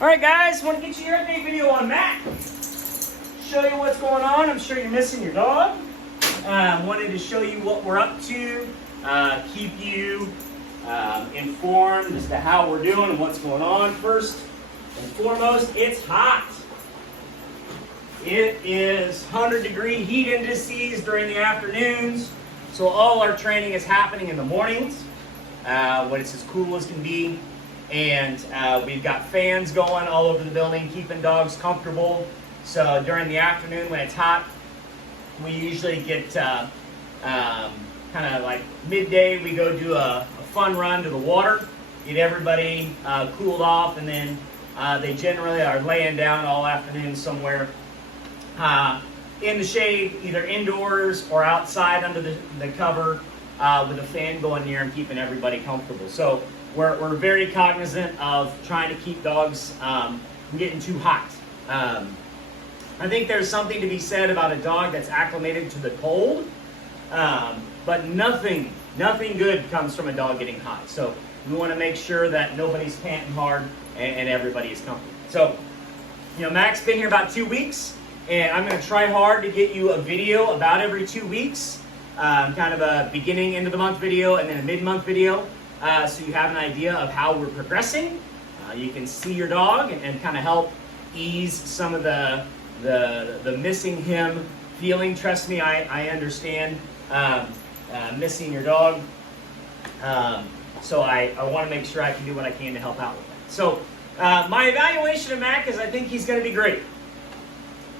All right, guys, want to get you your update video on Mack. Show you what's going on. I'm sure you're missing your dog. Wanted to show you what we're up to, keep you informed as to how we're doing and what's going on. First and foremost, it's hot. It is 100-degree heat indices during the afternoons, so all our training is happening in the mornings when it's as cool as can be. And we've got fans going all over the building, keeping dogs comfortable. So during the afternoon when it's hot, we usually get kind of like midday, we go do a fun run to the water, get everybody cooled off, and then they generally are laying down all afternoon somewhere in the shade, either indoors or outside under the cover with a fan going near and keeping everybody comfortable. So we're very cognizant of trying to keep dogs from getting too hot. I think there's something to be said about a dog that's acclimated to the cold, but nothing good comes from a dog getting hot. So we want to make sure that nobody's panting hard and everybody is comfortable. So, you know, Mack's been here about 2 weeks, and I'm going to try hard to get you a video about every 2 weeks, kind of a beginning, end of the month video, and then a mid-month video, so you have an idea of how we're progressing. You can see your dog and kind of help ease some of the missing him feeling. Trust me, I understand missing your dog. So I want to make sure I can do what I can to help out with that. So my evaluation of Mack is I think he's going to be great.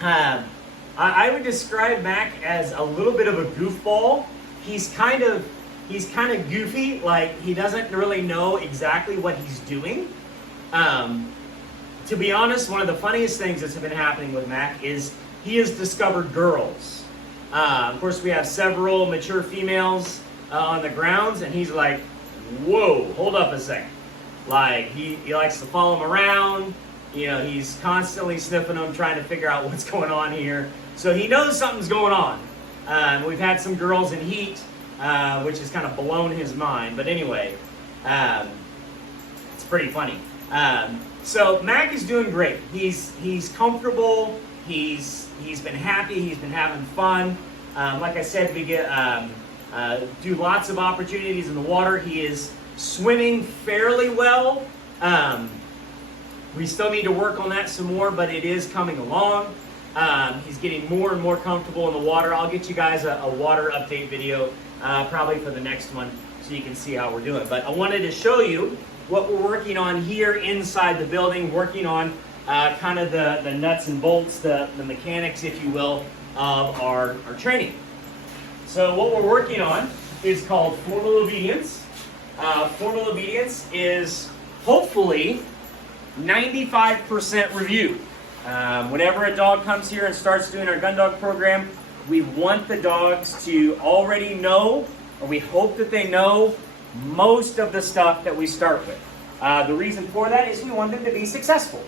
I would describe Mack as a little bit of a goofball. He's kind of goofy, like he doesn't really know exactly what he's doing. To be honest, one of the funniest things that's been happening with Mack is he has discovered girls. Of course, we have several mature females on the grounds, and he's like, whoa, hold up a second. Like, he likes to follow them around. You know, he's constantly sniffing them, trying to figure out what's going on here. So he knows something's going on. We've had some girls in heat, which has kind of blown his mind. But anyway, it's pretty funny. So Mack is doing great. He's comfortable. He's been happy. He's been having fun. Like I said, we get do lots of opportunities in the water. He is swimming fairly well. We still need to work on that some more, but it is coming along. He's getting more and more comfortable in the water. I'll get you guys a water update video probably for the next one so you can see how we're doing. But I wanted to show you what we're working on here inside the building, working on kind of the nuts and bolts, the mechanics, if you will, of our training. So what we're working on is called formal obedience. Formal obedience is hopefully 95% review. Whenever a dog comes here and starts doing our gun dog program, we want the dogs to already know, or we hope that they know, most of the stuff that we start with. The reason for that is we want them to be successful.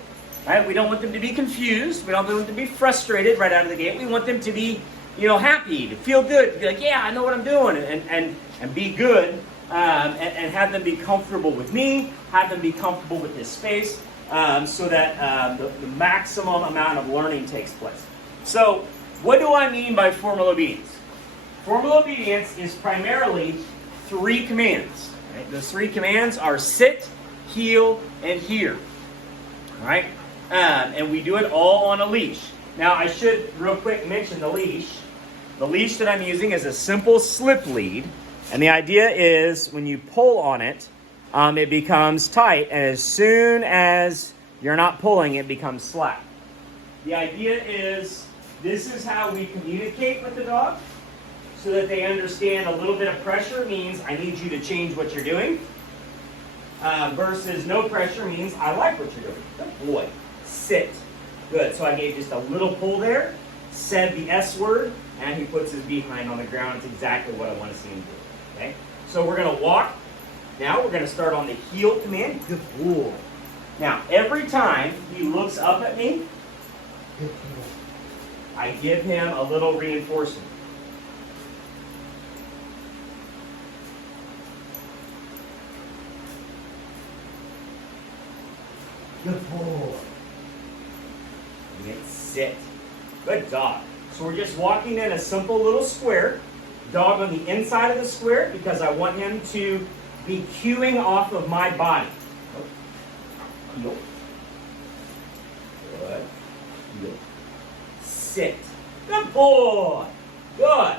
Right? We don't want them to be confused. We don't want them to be frustrated right out of the gate. We want them to be, you know, happy, to feel good, to be like, yeah, I know what I'm doing, and be good, and have them be comfortable with me, have them be comfortable with this space, so that the maximum amount of learning takes place. So, what do I mean by formal obedience? Formal obedience is primarily 3 commands. Right? Those 3 commands are sit, heel, and hear. All right? And we do it all on a leash. Now, I should real quick mention the leash. The leash that I'm using is a simple slip lead. And the idea is when you pull on it, it becomes tight. And as soon as you're not pulling, it becomes slack. The idea is this is how we communicate with the dog so that they understand a little bit of pressure means I need you to change what you're doing. Versus no pressure means I like what you're doing. Good boy. Sit. Good. So I gave just a little pull there, said the S word, and he puts his behind on the ground. It's exactly what I want to see him do. Okay? So we're going to walk. Now we're going to start on the heel command. Good boy. Now, every time he looks up at me, I give him a little reinforcement. Good boy. And sit. Good dog. So we're just walking in a simple little square. Dog on the inside of the square because I want him to be cueing off of my body. Heel. Good. Heel. Sit. Good boy. Good.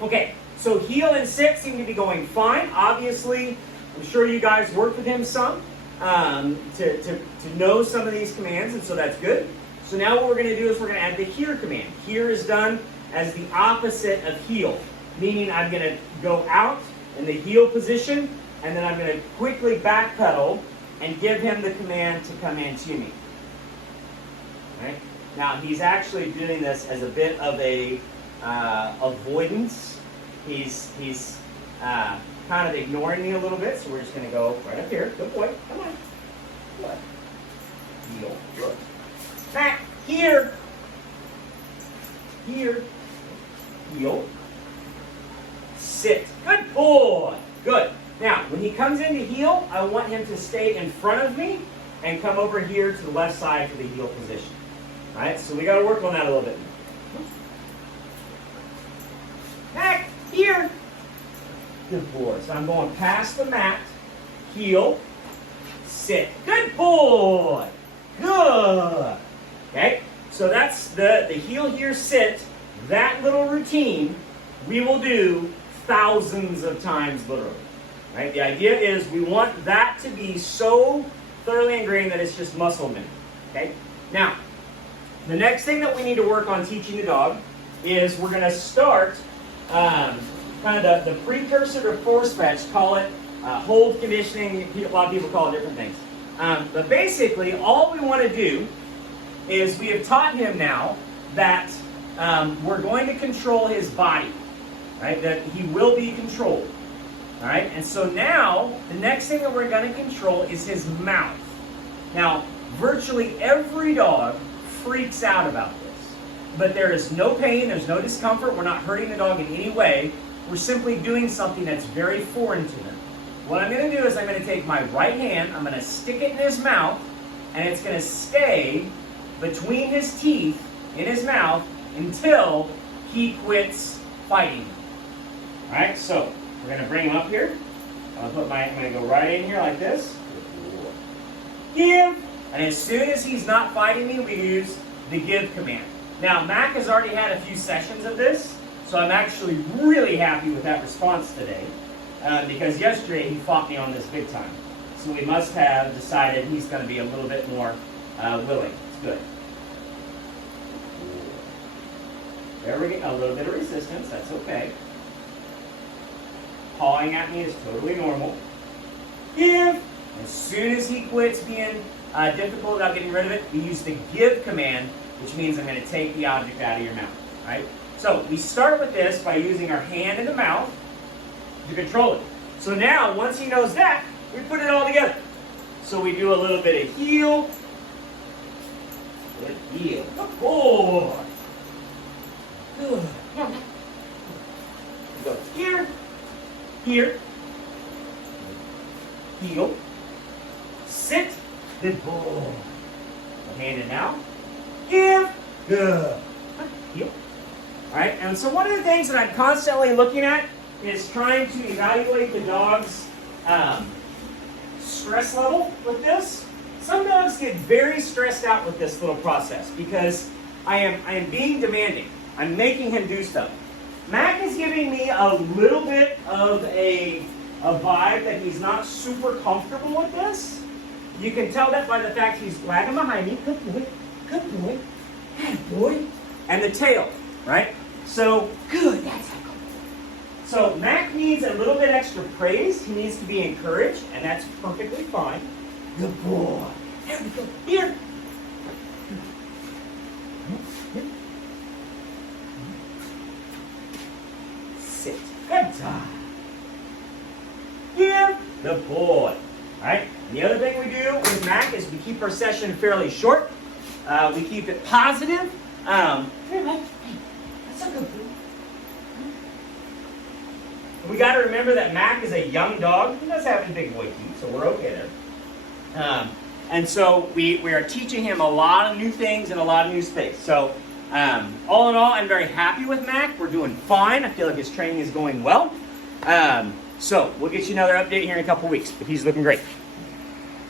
Okay, so heel and sit seem to be going fine. Obviously, I'm sure you guys worked with him some to know some of these commands, and so that's good. So now what we're going to do is we're going to add the here command. Here is done as the opposite of heel, meaning I'm going to go out in the heel position, and then I'm going to quickly backpedal and give him the command to come in to me. Right? Now, he's actually doing this as a bit of a avoidance. He's kind of ignoring me a little bit, so we're just going to go right up here. Good boy. Come on. Good. Heel. Good. Back. Here. Here. Heel. Sit. Good boy. Good. Now, when he comes into heel, I want him to stay in front of me and come over here to the left side for the heel position. All right, so we got to work on that a little bit. Back. Here. Good boy. So I'm going past the mat. Heel. Sit. Good boy. Good. Okay, so that's the heel, here, sit. That little routine we will do thousands of times literally. Right? The idea is we want that to be so thoroughly ingrained that it's just muscle memory. Okay? Now, the next thing that we need to work on teaching the dog is we're going to start kind of the precursor to force fetch, call it hold conditioning. A lot of people call it different things. But basically, all we want to do is we have taught him now that we're going to control his body, right? That he will be controlled, all right? And so now, the next thing that we're going to control is his mouth. Now, virtually every dog freaks out about this, but there is no pain, there's no discomfort, we're not hurting the dog in any way, we're simply doing something that's very foreign to him. What I'm going to do is I'm going to take my right hand, I'm going to stick it in his mouth, and it's going to stay between his teeth in his mouth until he quits fighting. All right, so we're going to bring him up here. I'm going to go right in here like this. Give. And as soon as he's not fighting me, we use the give command. Now, Mack has already had a few sessions of this, so I'm actually really happy with that response today because yesterday he fought me on this big time. So we must have decided he's going to be a little bit more willing. It's good. There we go. A little bit of resistance. That's okay. Pawing at me is totally normal. Give. As soon as he quits being difficult without getting rid of it, we use the give command, which means I'm going to take the object out of your mouth. Right? So we start with this by using our hand in the mouth to control it. So now, once he knows that, we put it all together. So we do a little bit of heel. Good heel. Good boy. Good. Go here. Here. Heel. Sit. Good boy. Hand it now. Give. Good. Heel. All right, and so one of the things that I'm constantly looking at is trying to evaluate the dog's stress level with this. Some dogs get very stressed out with this little process because I am being demanding. I'm making him do stuff. Mack is giving me a little bit of a vibe that he's not super comfortable with this. You can tell that by the fact he's lagging behind me. Good boy, good boy, good boy. And the tail, right? So, good, that's a good boy. So, Mack needs a little bit extra praise. He needs to be encouraged, and that's perfectly fine. Good boy. There we go. Here. Sit. Good job. Give. Good boy. All right. And the other thing we do with Mack is we keep our session fairly short. We keep it positive. Here, Mack. Hey, that's a good boy. We got to remember that Mack is a young dog. He does have a big boy teeth, so we're okay there. And so we are teaching him a lot of new things and a lot of new space. So all in all, I'm very happy with Mack. We're doing fine. I feel like his training is going well. So we'll get you another update here in a couple weeks, but he's looking great.